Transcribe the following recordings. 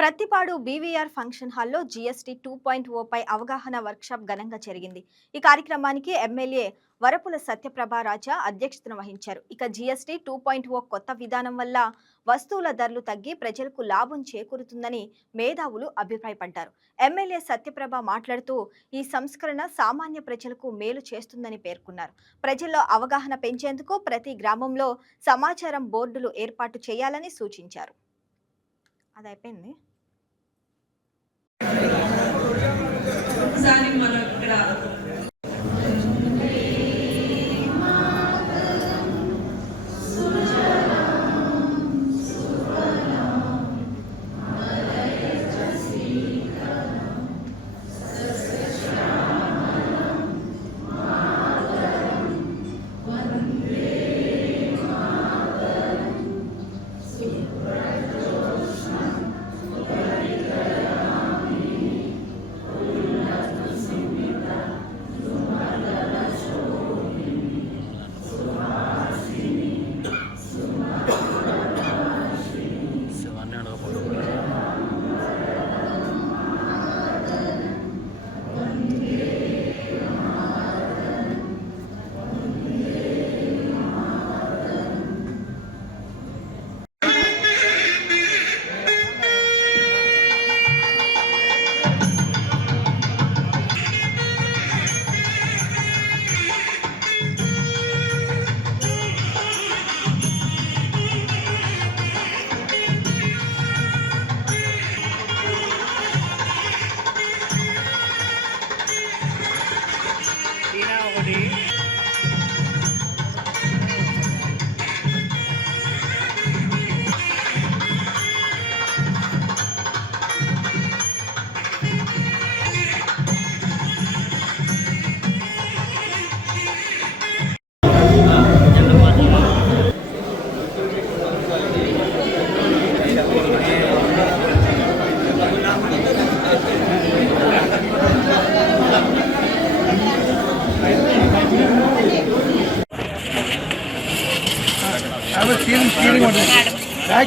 Prathipadu BVR function హాల్లో GST two point ఓపై అవగాహన వర్క్షాప్ ఘనంగా జరిగింది. ఈ కార్యక్రమానికి ఎమ్మెల్యే వరపుల సత్యప్రభ రాజా అధ్యక్షతన వహించారు. ఇక జీఎస్టీ టూ పాయింట్ ఓ కొత్త విధానం వల్ల వస్తువుల ధరలు తగ్గి ప్రజలకు లాభం చేకూరుతుందని మేధావులు అభిప్రాయపడ్డారు. ఎమ్మెల్యే సత్యప్రభ మాట్లాడుతూ ఈ సంస్కరణ సామాన్య ప్రజలకు మేలు చేస్తుందని పేర్కొన్నారు. ప్రజల్లో అవగాహన పెంచేందుకు ప్రతి గ్రామంలో సమాచారం బోర్డులు ఏర్పాటు చేయాలని సూచించారు. అది అయిపోయింది. ఒకసారి మనం ఇక్కడ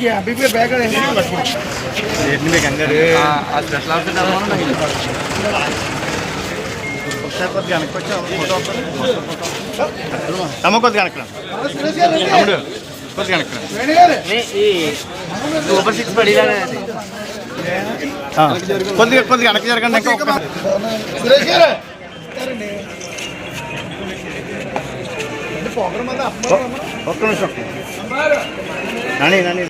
Bag BP bag special officer ఒకసారి కొద్దిగా వెనక్కి వచ్చా ఫోటో తమ్మ కొద్దిగా వెనక్కి రా. తమ్ముడు కొద్దిగా వెనక్కి రా. సూపర్ సిక్స్ పడిగా ఆ, కొద్దిగా కొద్దిగా వెనక్కి జరగండి ఇంకా ఒక్క సురేష్ గారు సరేండి ప్రోగ్రామ్ అంతా ఒక్క నిమిషం నాని నాని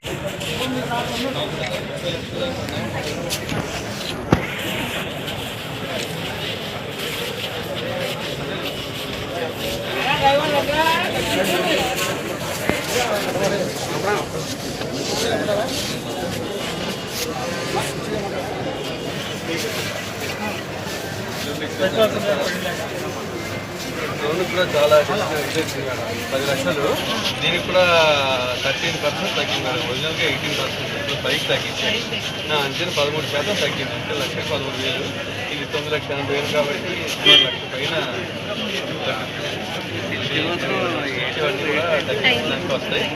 లోన్ కూడా చాలా డిస్కౌంట్ మేడం పది లక్షలు. దీనికి కూడా థర్టీన్ పర్సెంట్ తగ్గింది మేడం. ఒరిజినల్గా ఎయిటీన్ పర్సెంట్ పైకి తగ్గించాయి నా అంచనా పదమూడు శాతం తగ్గింది. అంటే లక్ష పదమూడు వేలు. ఇది తొమ్మిది లక్షల ఎనభై వేలు కాబట్టి లక్ష పైన ఇటువంటి కూడా తగ్గించడానికి వస్తాయి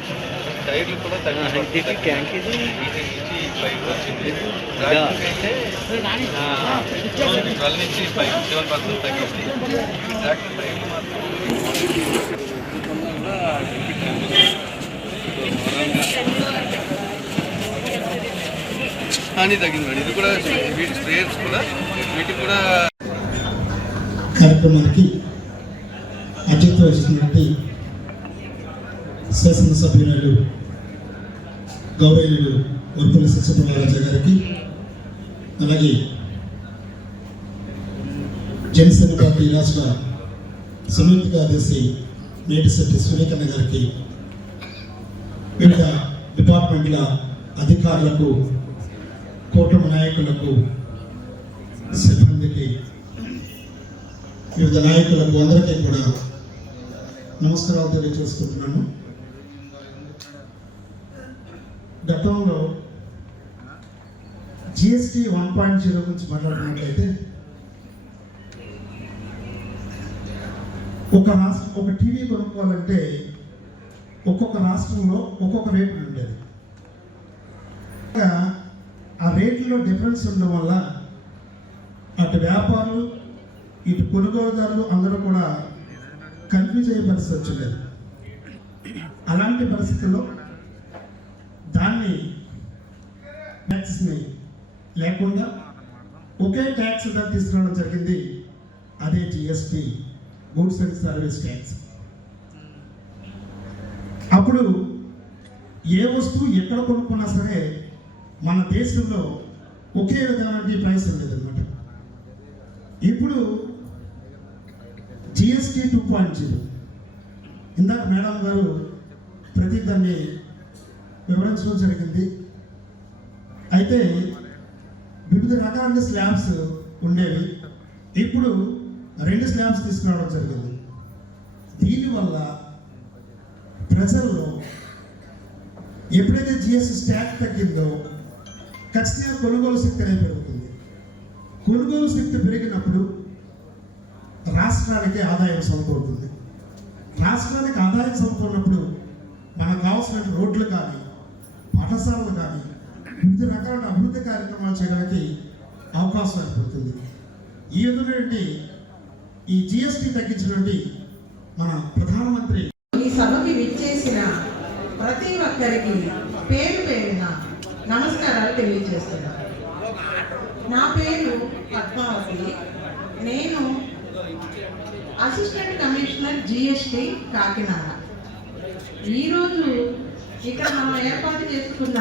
టైర్లు కూడా తగ్గి ఫైవ్ వచ్చింది. ట్వెల్వ్ నుంచి ఫైవ్ సెవెన్ పర్సెంట్ తగ్గింది. ట్రాక్టర్ టైర్లు మాత్రం హాని తగ్గింది మేడం. ఇది కూడా వీటి స్ప్రేయర్స్ కూడా వీటికి కూడా కార్యక్రమానికి అధ్యక్షత వహిస్తున్నటువంటి శాసనసభ్యులు గౌరవీయులు వర్పుల సత్యప్రభారాజా గారికి అలాగే జనసేన పార్టీ రాష్ట్ర సంయుక్త కార్యదర్శి మేటిశెట్టి సురేఖన్న గారికి వివిధ డిపార్ట్మెంట్ల అధికారులకు కూటమి నాయకులకు సిబ్బందికి వివిధ నాయకులకు అందరికీ కూడా నమస్కారాలు తెలియజేసుకుంటున్నాను. గతంలో జిఎస్టీ వన్ పాయింట్ జీరో గురించి మాట్లాడుతున్నట్లయితే ఒక రాష్ట్రం ఒక టీవీ కొనుక్కోవాలంటే ఒక్కొక్క రాష్ట్రంలో ఒక్కొక్క రేటు ఉండేది. రేట్లో డిఫరెన్స్ ఉండడం వల్ల అటు వ్యాపారులు ఇటు కొనుగోలుదారులు అందరూ కూడా కన్ఫ్యూజ్ అయ్యే పరిస్థితి వచ్చింది. అలాంటి పరిస్థితుల్లో దాన్ని ట్యాక్స్ని లేకుండా ఒకే ట్యాక్స్ దాన్ని తీసుకురావడం జరిగింది. అదే GST goods and service tax అప్పుడు ఏ వస్తువు ఎక్కడ కొనుక్కున్నా సరే మన దేశంలో ఒకే విధానానికి ప్రైస్ లేదనమాట ఇప్పుడు జిఎస్టి టూ పాయింట్ జీరో ఇందాక మేడం గారు ప్రతి దాన్ని వివరించడం జరిగింది. అయితే వివిధ రకాల స్లాబ్స్ ఉండేవి. ఇప్పుడు రెండు స్లాబ్స్ తీసుకురావడం జరిగింది. దీనివల్ల ప్రజల్లో ఎప్పుడైతే జిఎస్టీ స్టాక్ తగ్గిందో ఖచ్చితంగా కొనుగోలు శక్తి అనేది పెరుగుతుంది. కొనుగోలు శక్తి పెరిగినప్పుడు రాష్ట్రానికి ఆదాయం సమకూరుతుంది. రాష్ట్రానికి ఆదాయం సమకూరినప్పుడు మనకు కావాల్సిన రోడ్లు కానీ పాఠశాలలు కానీ వివిధ రకాల అభివృద్ధి కార్యక్రమాలు చేయడానికి అవకాశం ఏర్పడుతుంది. ఈ విధమైనటువంటి ఈ జిఎస్టీ తగ్గించినటువంటి మన ప్రధానమంత్రి ఈ సభకి విచ్చేసిన ప్రతి ఒక్కరికి పేరు పేరున నమస్కారాలు తెలియజేస్తున్నాను నా పేరు పద్మావతి. నేను అసిస్టెంట్ కమిషనర్ జిఎస్టి కాకినాడ. ఈరోజు ఇక్కడ మనం ఏర్పాటు చేసుకున్న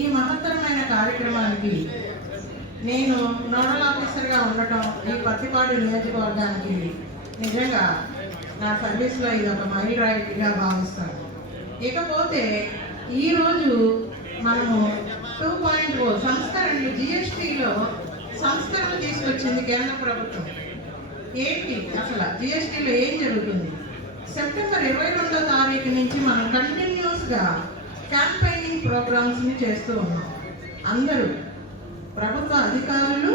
ఈ మహత్తరమైన కార్యక్రమానికి నేను నోడల్ ఆఫీసర్గా ఉండటం ఈ పత్తిపాడు నియోజకవర్గానికి నిజంగా నా సర్వీస్లో ఇది ఒక మైలురాయిగా భావిస్తాను. ఇకపోతే ఈరోజు మనము టూ పాయింట్ ఓ సంస్కరణలు జిఎస్టీలో సంస్కరణలు తీసుకొచ్చింది కేంద్ర ప్రభుత్వం. ఏంటి అసలు? జిఎస్టీలో ఏం జరుగుతుంది? సెప్టెంబర్ ఇరవై రెండో తారీఖు నుంచి మనం కంటిన్యూస్గా క్యాంపెయినింగ్ ప్రోగ్రామ్స్ని చేస్తూ ఉన్నాం. అందరూ ప్రభుత్వ అధికారులు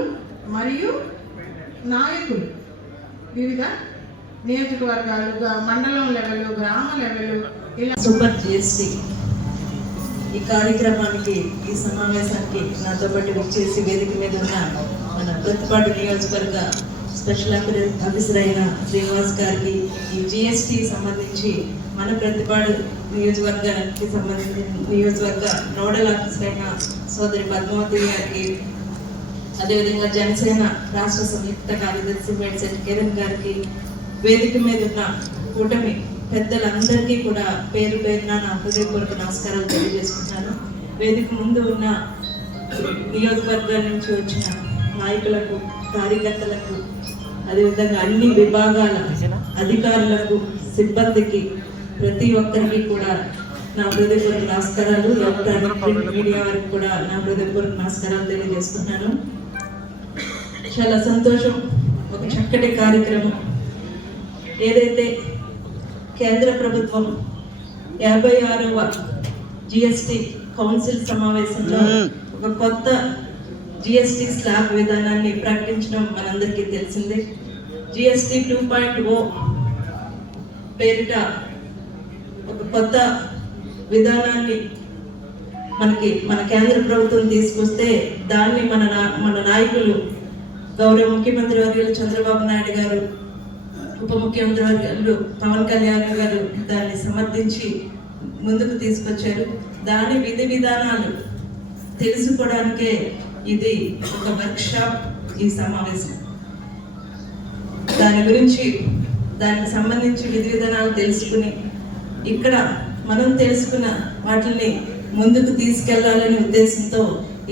మరియు నాయకులు వివిధ నియోజకవర్గాలు మండలం లెవెల్ గ్రామ లెవెల్ ఇలా సూపర్ జిఎస్టీ ఈ కార్యక్రమానికి ఈ సమావేశానికి నాతో పాటు విచ్చేసి వేదిక మీద ఉన్న మన ప్రతిపాటు నియోజకవర్గ స్పెషల్ ఆఫీసర్ అయిన శ్రీనివాస్ గారికి ఈ జిఎస్టి సంబంధించి మన ప్రతిపాడు నియోజకవర్గానికి సంబంధించిన నియోజకవర్గ నోడల్ ఆఫీసర్ అయిన సోదరి పద్మావతి గారికి అదేవిధంగా జనసేన రాష్ట్ర సంయుక్త కార్యదర్శి మేడ్సెట్ కిరణ్ గారికి వేదిక మీద ఉన్న కూటమి పెద్దలందరికీ కూడా పేరు పేరున నా హృదయపూర్వక నమస్కారాలు తెలియజేసుకుంటాను. వేదిక ముందు ఉన్న నియోజకవర్గాల నుంచి వచ్చిన నాయకులకు కార్యకర్తలకు అదేవిధంగా అన్ని విభాగాల అధికారులకు సిబ్బందికి ప్రతి ఒక్కరికి కూడా నా హృదయపూర్వక నమస్కారాలు. ఎలక్ట్రానిక్ ప్రింట్ మీడియా వారికి కూడా నా హృదయపూర్వక నమస్కారాలు తెలియజేసుకుంటాను చాలా సంతోషం ఒక చక్కటి కార్యక్రమం. ఏదైతే కేంద్ర ప్రభుత్వం యాభై ఆరవ జిఎస్టి కౌన్సిల్ సమావేశంలో ఒక కొత్త జిఎస్టి స్లాబ్ విధానాన్ని ప్రకటించడం మనందరికీ తెలిసిందే. జిఎస్టి టూ పాయింట్ ఓ పేరిట ఒక కొత్త విధానాన్ని మనకి మన కేంద్ర ప్రభుత్వం తీసుకొస్తే దాన్ని మన నా- మన నాయకులు గౌరవ ముఖ్యమంత్రి వర్యులు చంద్రబాబు నాయుడు గారు ఉప ముఖ్యమంత్రి గారు పవన్ కళ్యాణ్ గారు దాన్ని సమర్థించి ముందుకు తీసుకొచ్చారు. దాని విధి విధానాలు తెలుసుకోవడానికే ఇది ఒక వర్క్షాప్ ఈ సమావేశం. దాని గురించి దానికి సంబంధించి విధి విధానాలు తెలుసుకుని ఇక్కడ మనం తెలుసుకున్న వాటిని ముందుకు తీసుకెళ్ళాలనే ఉద్దేశంతో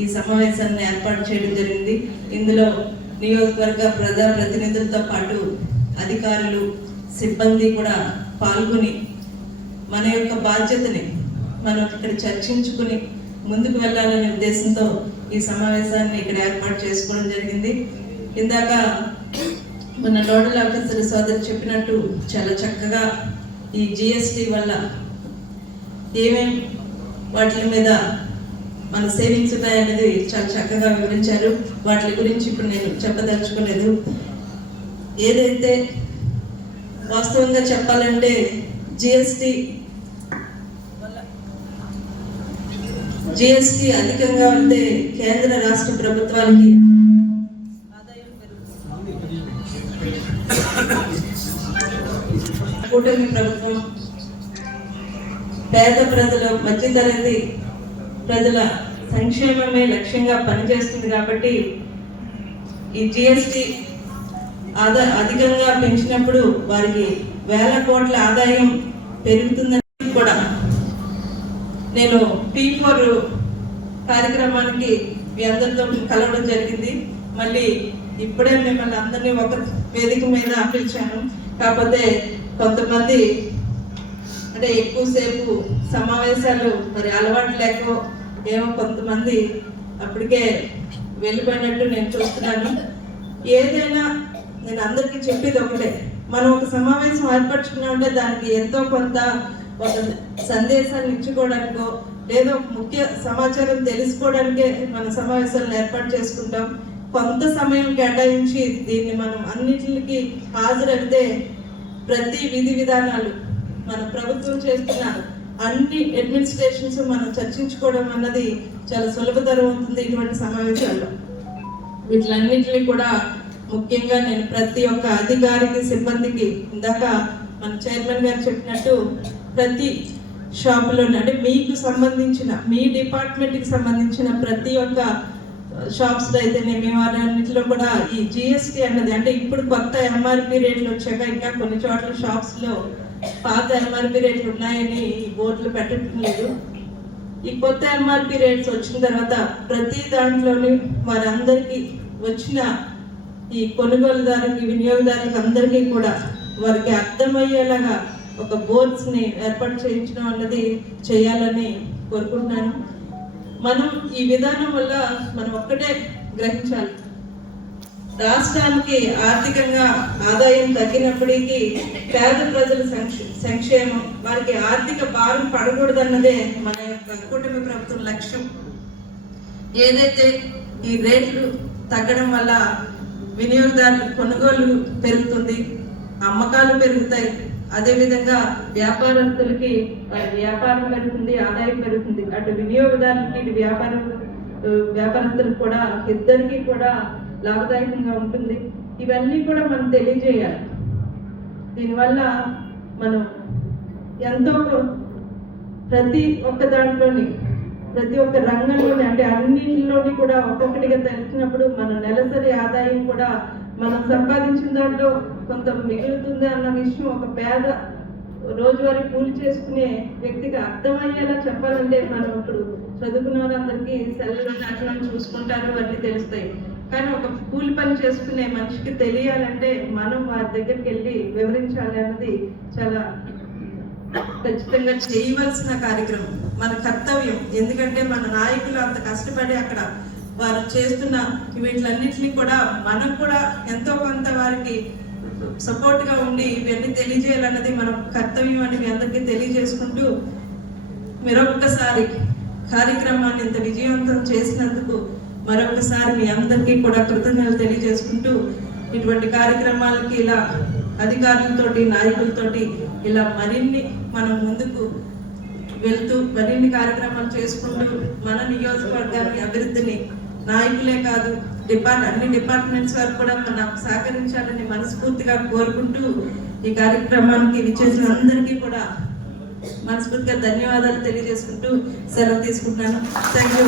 ఈ సమావేశాన్ని ఏర్పాటు చేయడం జరిగింది. ఇందులో నియోజకవర్గ ప్రజా ప్రతినిధులతో పాటు అధికారులు సిబ్బంది కూడా పాల్గొని మన యొక్క బాధ్యతని మనం ఇక్కడ చర్చించుకుని ముందుకు వెళ్ళాలనే ఉద్దేశంతో ఈ సమావేశాన్ని ఇక్కడ ఏర్పాటు చేసుకోవడం జరిగింది. ఇందాక మన నోడల్ ఆఫీసర్ సోదరు చెప్పినట్టు చాలా చక్కగా ఈ జిఎస్టి వల్ల ఏమేం వాటి మీద మన సేవింగ్స్ ఉన్నాయనేది చాలా చక్కగా వివరించారు. వాటి గురించి ఇప్పుడు నేను చెప్పదలుచుకోలేదు. ఏదైతే వాస్తవంగా చెప్పాలంటే జిఎస్టి జిఎస్టి అధికంగా ఉంటే కేంద్ర రాష్ట్ర ప్రభుత్వానికి కూటమి ప్రభుత్వం పేద ప్రజలు మధ్యతరగతి ప్రజల సంక్షేమమే లక్ష్యంగా పనిచేస్తుంది కాబట్టి ఈ జిఎస్టి ఆదా అధికంగా పెంచినప్పుడు వారికి వేల కోట్ల ఆదాయం పెరుగుతుందని కూడా నేను టీ ఫోర్ కార్యక్రమానికి మీ అందరితో కలవడం జరిగింది. మళ్ళీ ఇప్పుడే మిమ్మల్ని అందరినీ ఒక వేదిక మీద పిలిచాను. కాకపోతే కొంతమంది అంటే ఎక్కువసేపు సమావేశాలు మరి అలవాటు లేక ఏమో కొంతమంది అప్పటికే వెళ్ళిపోయినట్టు నేను చూస్తున్నాను. ఏదైనా నేను అందరికీ చెప్పేది ఒకటే. మనం ఒక సమావేశం ఏర్పరచుకున్నామంటే దానికి ఎంతో కొంత ఒక సందేశాన్ని ఇచ్చుకోవడానికో లేదో ఒక ముఖ్య సమాచారం తెలుసుకోవడానికే మన సమావేశాలను ఏర్పాటు చేసుకుంటాం. కొంత సమయం కేటాయించి దీన్ని మనం అన్నిటికి హాజరైతే ప్రతి విధి విధానాలు మన ప్రభుత్వం చేస్తున్న అన్ని అడ్మినిస్ట్రేషన్స్ మనం చర్చించుకోవడం అన్నది చాలా సులభతరం అవుతుంది ఇటువంటి సమావేశాల్లో. వీటిలన్నింటినీ కూడా ముఖ్యంగా నేను ప్రతి ఒక్క అధికారికి సిబ్బందికి ఇందాక మన చైర్మన్ గారు చెప్పినట్టు ప్రతి షాపులో అంటే మీకు సంబంధించిన మీ డిపార్ట్మెంట్కి సంబంధించిన ప్రతి ఒక్క షాప్స్లో అయితే మేము అన్నింటిలో కూడా ఈ జిఎస్టి అన్నది అంటే ఇప్పుడు కొత్త ఎంఆర్పి రేట్లు వచ్చాక ఇంకా కొన్ని చోట్ల షాప్స్లో పాత ఎంఆర్పి రేట్లు ఉన్నాయని ఈ బోర్డులు పెట్టడం లేదు. ఈ కొత్త ఎంఆర్పి రేట్స్ వచ్చిన తర్వాత ప్రతి దాంట్లోని వారందరికీ వచ్చిన ఈ కొనుగోలుదారుకి వినియోగదారులకు అందరికీ కూడా వారికి అర్థమయ్యేలాగా ఒక బోర్డ్స్ని ఏర్పాటు చేయించడం అన్నది చేయాలని కోరుకుంటున్నాను. మనం ఈ విధానం వల్ల మనం ఒక్కటే గ్రహించాలి. రాష్ట్రానికి ఆర్థికంగా ఆదాయం తగ్గినప్పటికీ పేద ప్రజల సంక్షేమం వారికి ఆర్థిక భారం పడకూడదన్నదే మన యొక్క కూటమి ప్రభుత్వం లక్ష్యం. ఏదైతే ఈ రేట్లు తగ్గడం వల్ల వినియోగదారుల కొనుగోలు పెరుగుతుంది అమ్మకాలు పెరుగుతాయి. అదేవిధంగా వ్యాపారస్తులకి వ్యాపారం పెరుగుతుంది ఆదాయం పెరుగుతుంది. అటు వినియోగదారులకి ఇటు వ్యాపారం వ్యాపారస్తులకు కూడా ఇద్దరికి కూడా లాభదాయకంగా ఉంటుంది. ఇవన్నీ కూడా మనం తెలియజేయాలి. దీనివల్ల మనం ఎంతో ప్రతి ఒక్క దాంట్లోని ప్రతి ఒక్క రంగంలోని అంటే అన్నింటిలోని కూడా ఒక్కొక్కటిగా తెలిసినప్పుడు మన నెలసరి ఆదాయం కూడా మనం సంపాదించిన దాంట్లో కొంత మిగులుతుంది అన్న విషయం ఒక పేద రోజువారీ కూలి చేసుకునే వ్యక్తికి అర్థమయ్యేలా చెప్పాలంటే మనం ఇప్పుడు చదువుకున్న వారందరికీ సెల్లు నాశనం చూసుకుంటారు అన్నీ తెలుస్తాయి. కానీ ఒక కూలి పని చేసుకునే మనిషికి తెలియాలంటే మనం వారి దగ్గరికి వెళ్ళి వివరించాలి అన్నది చాలా ఖచ్చితంగా చేయవలసిన కార్యక్రమం మన కర్తవ్యం. ఎందుకంటే మన నాయకులు అంత కష్టపడి అక్కడ వారు చేస్తున్న వీటిలన్నింటినీ కూడా మనం కూడా ఎంతో కొంత వారికి సపోర్ట్గా ఉండి ఇవన్నీ తెలియజేయాలన్నది మన కర్తవ్యం అని మీ అందరికీ తెలియజేసుకుంటూ మరొక్కసారి కార్యక్రమాన్ని ఇంత విజయవంతం చేసినందుకు మరొకసారి మీ అందరికీ కూడా కృతజ్ఞతలు తెలియజేసుకుంటూ ఇటువంటి కార్యక్రమాలకి ఇలా అధికారులతోటి నాయకులతోటి ఇలా మరిన్ని మనం ముందుకు వెళ్తూ మరిన్ని కార్యక్రమాలు చేసుకుంటూ మన నియోజకవర్గాన్ని అభివృద్ధిని నాయకులే కాదు డిపార్ట్ అన్ని డిపార్ట్మెంట్స్ వారు కూడా మనం సహకరించాలని మనస్ఫూర్తిగా కోరుకుంటూ ఈ కార్యక్రమానికి విచ్చేసిన అందరికీ కూడా మనస్ఫూర్తిగా ధన్యవాదాలు తెలియజేసుకుంటూ సెలవు తీసుకుంటున్నాను. Thank you